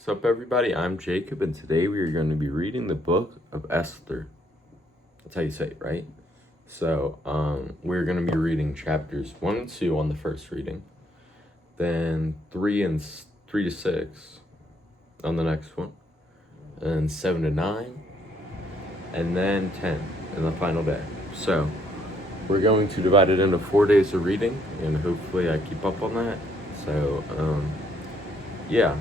What's up, everybody? I'm Jacob, and today we are going to be reading the book of Esther. That's how you say it, right? So, we're going to be reading chapters 1 and 2 on the first reading, then 3 to 6 on the next one, and 7 to 9, and then 10 in the final day. So, we're going to divide it into 4 days of reading, and hopefully I keep up on that. So, yeah.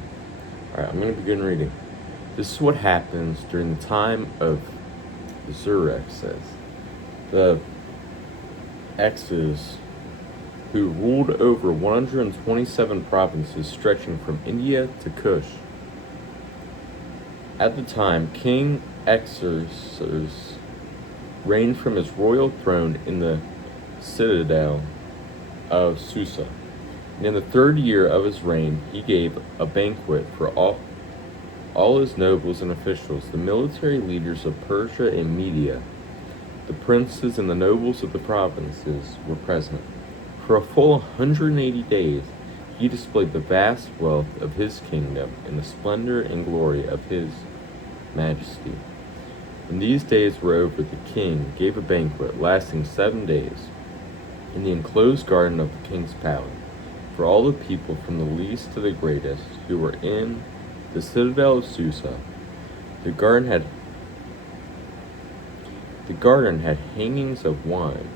Alright, I'm going to begin reading. This is what happens during the time of Zurek, says. The X's, who ruled over 127 provinces stretching from India to Kush. At the time, King Xerxes reigned from his royal throne in the citadel of Susa. And in the 3rd year of his reign, he gave a banquet for all his nobles and officials, the military leaders of Persia and Media. The princes and the nobles of the provinces were present. For a full 180 days, he displayed the vast wealth of his kingdom and the splendor and glory of his majesty. When these days were over, the king gave a banquet lasting 7 days in the enclosed garden of the king's palace, for all the people from the least to the greatest who were in the citadel of Susa. The garden had hangings of wine,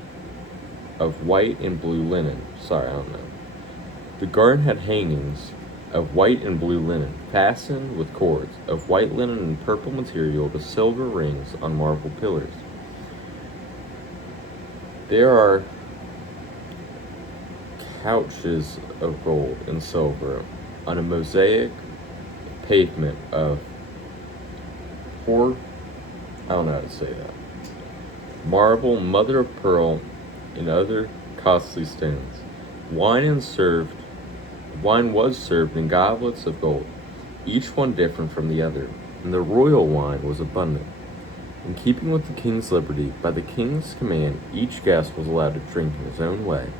of white and blue linen. The garden had hangings of white and blue linen, fastened with cords, of white linen and purple material, with silver rings on marble pillars. There are couches of gold and silver on a mosaic pavement of marble, mother of pearl, and other costly stones. Wine was served in goblets of gold, each one different from the other, and the royal wine was abundant. In keeping with the king's liberty, by the king's command, each guest was allowed to drink in his own way.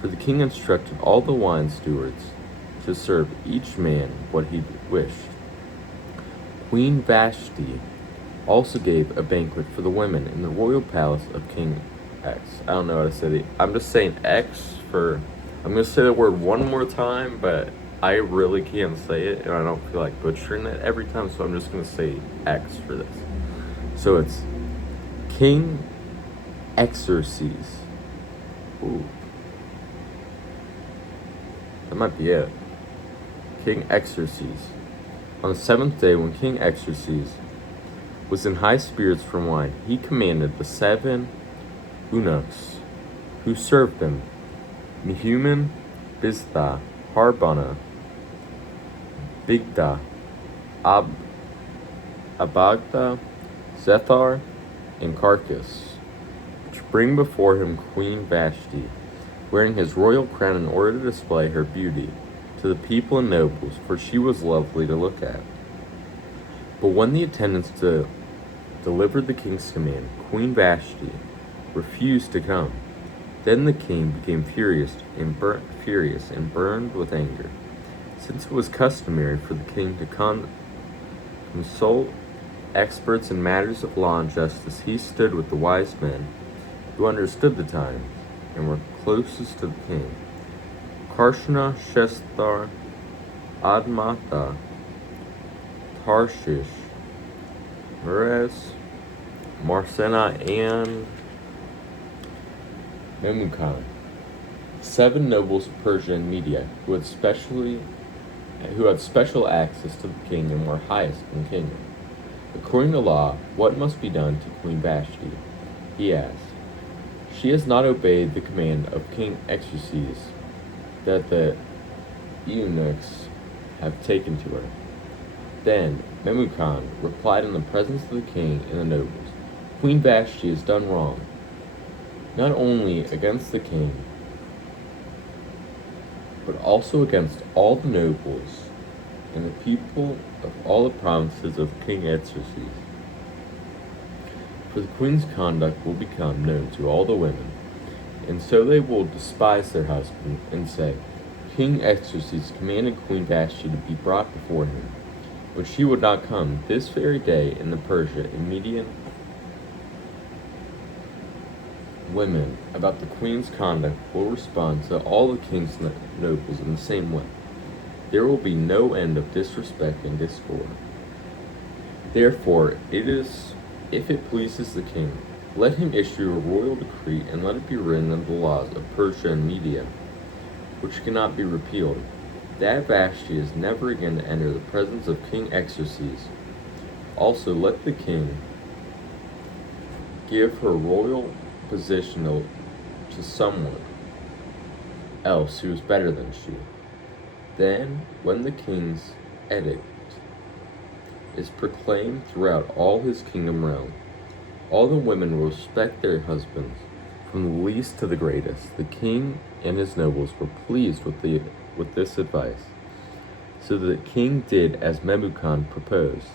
For the king instructed all the wine stewards to serve each man what he wished. Queen Vashti also gave a banquet for the women in the royal palace of King X. I don't know how to say it. I'm just saying X for... I'm going to say the word one more time, but I really can't say it, and I don't feel like butchering it every time, so I'm just going to say X for this. So it's King Xerxes. Ooh. That might be it. King Xerxes. On the 7th day, when King Xerxes was in high spirits from wine, he commanded the 7 eunuchs who served him, Mehuman, Biztha, Harbona, Bigtha, Abagtha, Zethar, and Carcass, to bring before him Queen Vashti, wearing his royal crown in order to display her beauty to the people and nobles, for she was lovely to look at. But when the attendants delivered the king's command, Queen Vashti refused to come. Then the king became furious and burned with anger. Since it was customary for the king to consult experts in matters of law and justice, he stood with the wise men who understood the times and were closest to the king: Karshna, Shestar, Admatha, Tarshish, Meres, Marsena, and Memucan, 7 nobles of Persia and Media, who had special access to the king and were highest in the kingdom. According to law, what must be done to Queen Vashti? He asked. She has not obeyed the command of King Xerxes that the eunuchs have taken to her. Then Memucan replied in the presence of the king and the nobles, Queen Vashti has done wrong, not only against the king, but also against all the nobles and the people of all the provinces of King Xerxes. For the queen's conduct will become known to all the women, and so they will despise their husband and say, King Xerxes commanded Queen Vashti to be brought before him. But she would not come. This very day in the Persia and Median women about the queen's conduct will respond to all the king's nobles in the same way. There will be no end of disrespect and discord. Therefore, if it pleases the king, let him issue a royal decree, and let it be written in the laws of Persia and Media, which cannot be repealed, that Vashti is never again to enter the presence of King Xerxes. Also, let the king give her royal position to someone else who is better than she. Then, when the king's edict is proclaimed throughout all his kingdom realm, all the women will respect their husbands, from the least to the greatest. The king and his nobles were pleased with this advice. So the king did as Memucan proposed.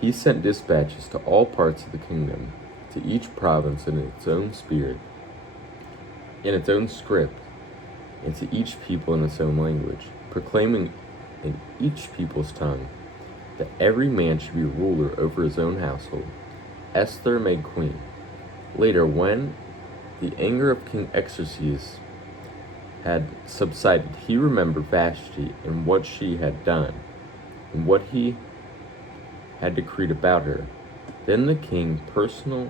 He sent dispatches to all parts of the kingdom, to each province in its own spirit, in its own script, and to each people in its own language, proclaiming in each people's tongue that every man should be ruler over his own household. Esther made queen. Later, when the anger of King Xerxes had subsided, he remembered Vashti and what she had done, and what he had decreed about her. Then the king's personal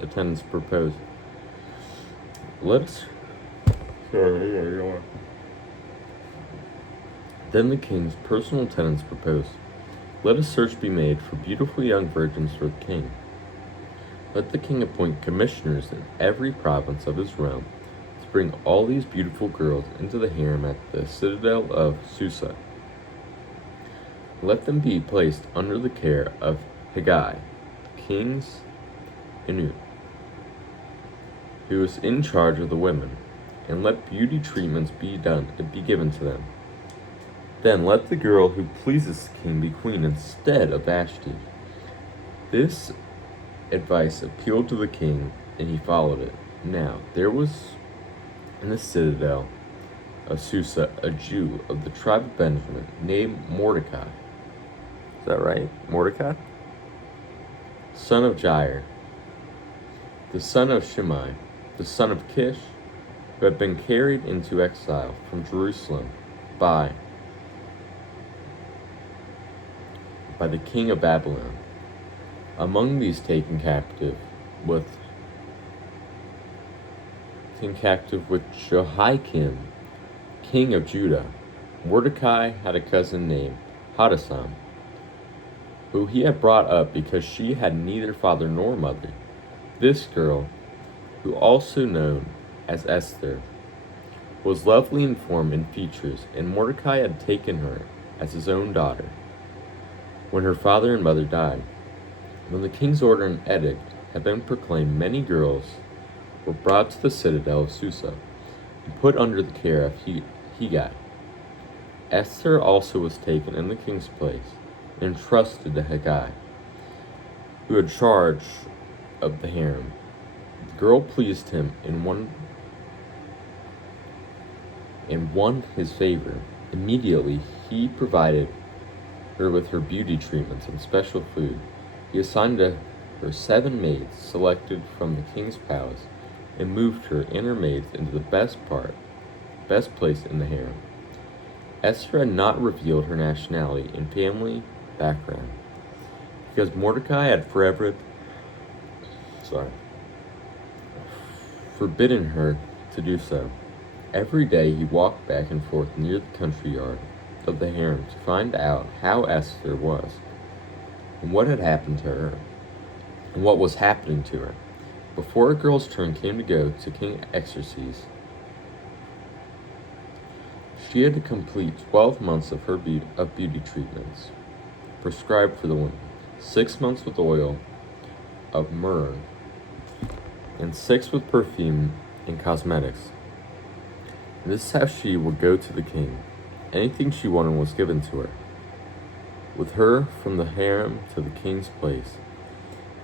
attendants proposed, let a search be made for beautiful young virgins for the king. Let the king appoint commissioners in every province of his realm to bring all these beautiful girls into the harem at the citadel of Susa. Let them be placed under the care of Haggai, king's eunuch, who is in charge of the women, and let beauty treatments be given to them. Then let the girl who pleases the king be queen instead of Vashti. This advice appealed to the king, and he followed it. Now there was in the citadel of Susa a Jew of the tribe of Benjamin named Mordecai. Is that right? Mordecai? Son of Jair, the son of Shimei, the son of Kish, who had been carried into exile from Jerusalem by the king of Babylon. Among these taken captive with Jehoiakim, king of Judah, Mordecai had a cousin named Hadassah, who he had brought up because she had neither father nor mother. This girl, who also known as Esther, was lovely in form and features, and Mordecai had taken her as his own daughter when her father and mother died. When the king's order and edict had been proclaimed, many girls were brought to the citadel of Susa and put under the care of Haggai. Esther also was taken in the king's place and entrusted to Haggai, who had charge of the harem. The girl pleased him and won his favor. Immediately he provided her with her beauty treatments and special food. He assigned to her 7 maids selected from the king's palace, and moved her and her maids into the best place in the harem. Esther had not revealed her nationality and family background, because Mordecai had forbidden her to do so. Every day he walked back and forth near the country yard of the harem to find out how Esther was, and what had happened to her, and what was happening to her. Before a girl's turn came to go to King Xerxes, she had to complete 12 months of beauty treatments prescribed for the women, 6 months with oil of myrrh, and 6 with perfume and cosmetics. And this is how she would go to the king. Anything she wanted was given to her. With her from the harem to the king's place.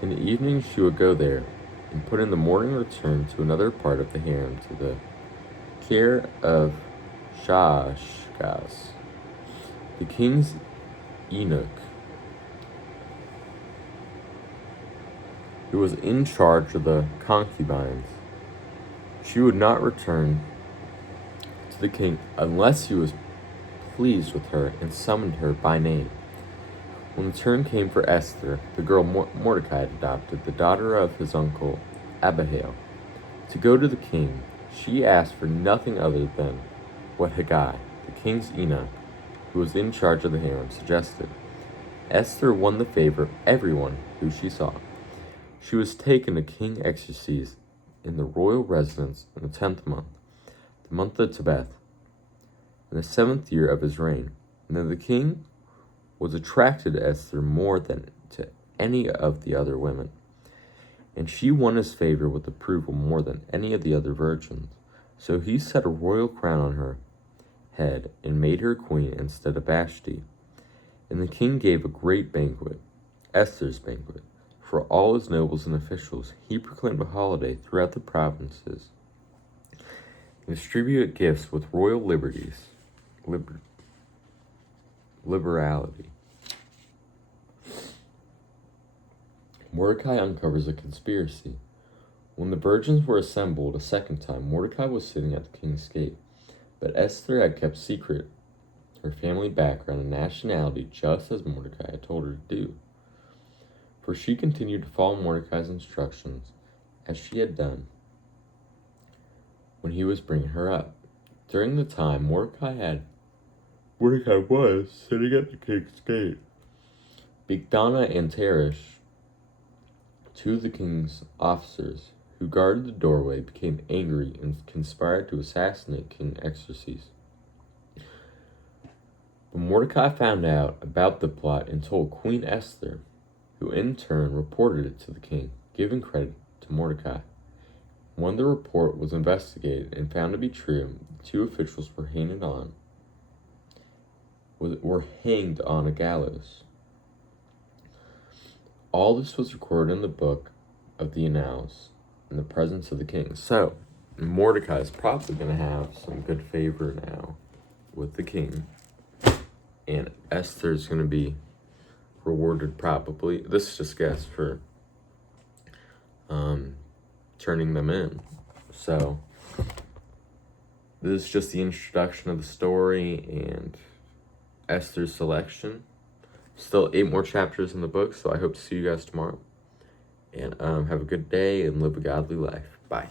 In the evening she would go there, and put in the morning return to another part of the harem to the care of Shashgaz, the king's eunuch who was in charge of the concubines. She would not return to the king unless he was pleased with her and summoned her by name. When the turn came for Esther, the girl Mordecai had adopted, the daughter of his uncle Abihail, to go to the king, she asked for nothing other than what Haggai, the king's eunuch, who was in charge of the harem, suggested. Esther won the favor of everyone who she saw. She was taken to King Xerxes in the royal residence in the 10th month, the month of Tebeth, in the 7th year of his reign. And then the king was attracted to Esther more than to any of the other women, and she won his favor with approval more than any of the other virgins. So he set a royal crown on her head and made her queen instead of Vashti. And the king gave a great banquet, Esther's banquet, for all his nobles and officials. He proclaimed a holiday throughout the provinces and distributed gifts with royal liberality. Mordecai uncovers a conspiracy. When the virgins were assembled a second time, Mordecai was sitting at the king's gate, but Esther had kept secret her family background and nationality, just as Mordecai had told her to do. For she continued to follow Mordecai's instructions, as she had done when he was bringing her up. During the time Mordecai was sitting at the king's gate, Bigthana and Teresh, two of the king's officers who guarded the doorway, became angry and conspired to assassinate King Xerxes. But Mordecai found out about the plot and told Queen Esther, who in turn reported it to the king, giving credit to Mordecai. When the report was investigated and found to be true, the two officials were hanged on a gallows. All this was recorded in the book of the Annals in the presence of the king. So Mordecai is probably going to have some good favor now with the king, and Esther is going to be rewarded probably. This is just guess for turning them in. So this is just the introduction of the story and Esther's selection. Still 8 more chapters in the book, so I hope to see you guys tomorrow. And have a good day and live a godly life. Bye.